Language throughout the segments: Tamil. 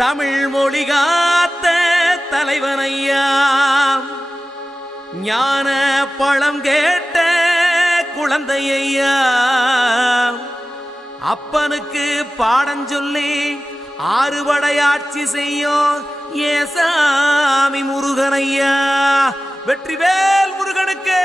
தமிழ் மொழி காத்த தலைவனையா, ஞான பழம் கேட்ட குழந்தையா, அப்பனுக்கு பாடம் சொல்லி ஆறுபடையாட்சி செய்யும் ஏசாமி முருகனையா. வெற்றிவேல் முருகனுக்கு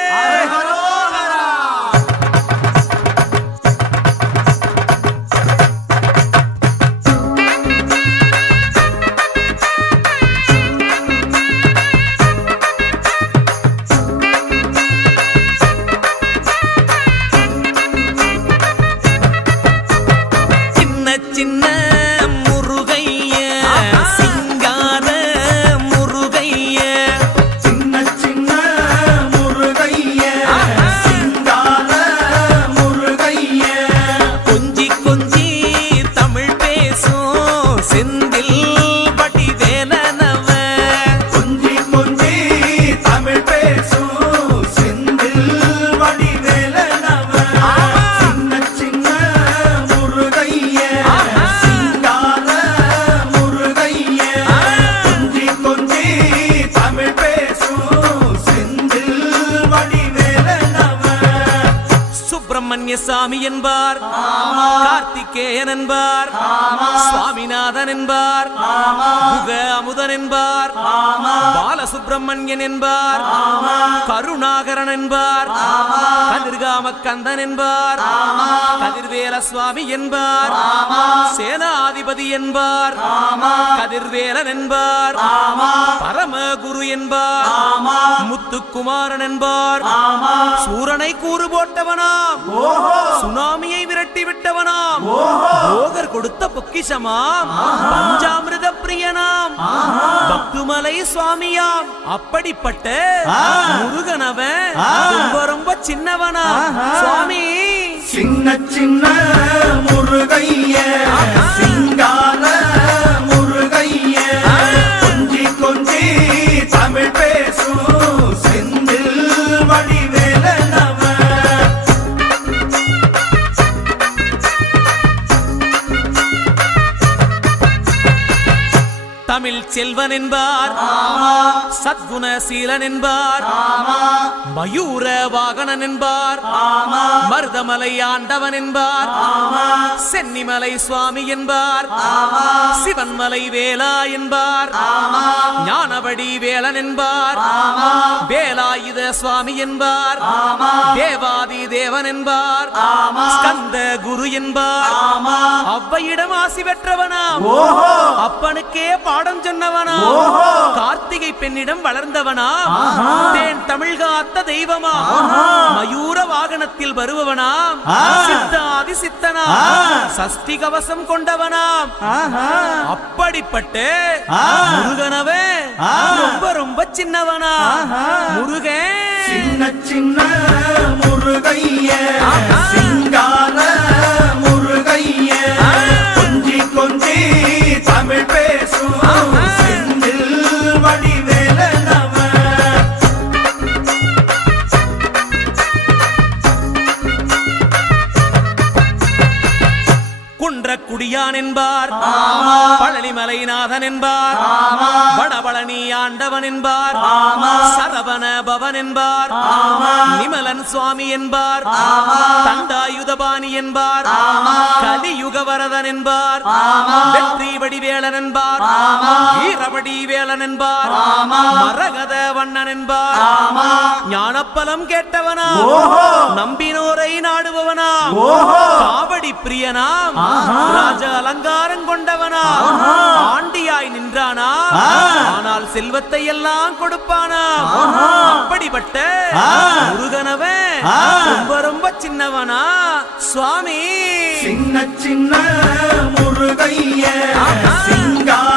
சின்ன முருகைய சிங்கார முருகைய, சின்ன சின்ன முருகைய சிங்கார முருகைய, கொஞ்சி கொஞ்சி தமிழ் பேசும் செந்தில் பட்டி வேலனவ, கொஞ்சி கொஞ்சி தமிழ் பேசும் செந்தில் வடிவேலனவ, சின்ன சின்ன முருகைய சிங்கார முருகைய, கொஞ்சி கொஞ்சி தமிழ் பேசும் செந்தில் வடிவேலனவ. சுப்பிரமணிய சாமி என்பார், கார்த்திகேயன் என்பார், சுவாமிநாதன் என்பார், முக அமுதன் என்பார், பாலசுப்பிரமணியன் என்பார், கருணாகரன் என்பார், கதிர்காம கந்தன் என்பார், கதிர்வேல சுவாமி என்பார், சேனாதிபதி என்பார், கதிர்வேலன் என்பார், பரமகுரு என்பார், முத்துக்குமாரன் என்பார், சூரனை கூறு போட்டவனாம், சுனாமியை விரட்டி விட்டவனாம், போகர் கொடுத்த பொக்கிஷமாம், பஞ்சாமிர்த பிரியனாம், பக்துமலை சுவாமியாம். அப்படிப்பட்ட முருகனவன் ரொம்ப ரொம்ப சின்னவனா சுவாமி. சின்ன சின்ன முருகைய சிங்கார முருகைய, கொஞ்சி கொஞ்சி தமிழ் பேசும் செந்தில் வடிவேலனவ. தமிழ் செல்வன் என்பார், சத்குணசீலன் என்பார், மயூர வாகனன் என்பார், மருதமலை ஆண்டவன் என்பார், சென்னிமலை சுவாமி என்பார், சிவன்மலை வேலா என்பார், ஞானவடி வேலன் என்பார், வேலாயுத சுவாமி என்பார், தேவாதி தேவன் என்பார், ஸ்கந்த குரு என்பார், அவ்வையிடம் ஆசி பெற்றவனாம், அப்பனுக்கே பாடம் சொன்னவனா, கார்த்திகை பெண்ணிடம் வளர்ந்தவனா, தேன் தமிழ் காத்த தெய்வமா, மயூர வாகனத்தில் வருபவனாம், சித்தாதி சித்தனா, சஷ்டி கவசம் கொண்டவனாம். அப்படிப்பட்ட முருகனவே ரொம்ப ரொம்ப சின்னவனா முருகன். சின்ன சின்ன முருகைய சிங்கார முருகைய, கொஞ்சி கொஞ்சி தமிழ் பேசும் செந்தில் வடிவேலனவ. குன்றக்குடியான் என்பார், பழனிமலைநாதன் என்பார், வடபழனி ஆண்டவன் என்பார், சரவண பவன் என்பார், நிமலன் சுவாமி என்பார், தண்டாயுதபாணி என்பார், கலியுகவரதன் என்பார், வெற்றி வடிவேலன் என்பார், வீரவடி வேலன் என்பார், மரகத வண்ணன் என்பார், ஞானப்பலம் கேட்டவனா, நம்பினோரை நாடுபவனா, காவடி பிரியனாம், ராஜ அலங்காரம் கொண்டவனா, ஆண்டியாய் நின்றானா, ஆனால் செல்வத்தை எல்லாம் கொடுப்பானா. அப்படிப்பட்ட முருகனவன் ரொம்ப ரொம்ப சின்னவனா சுவாமி. சின்ன சின்ன முருகைய சிங்கார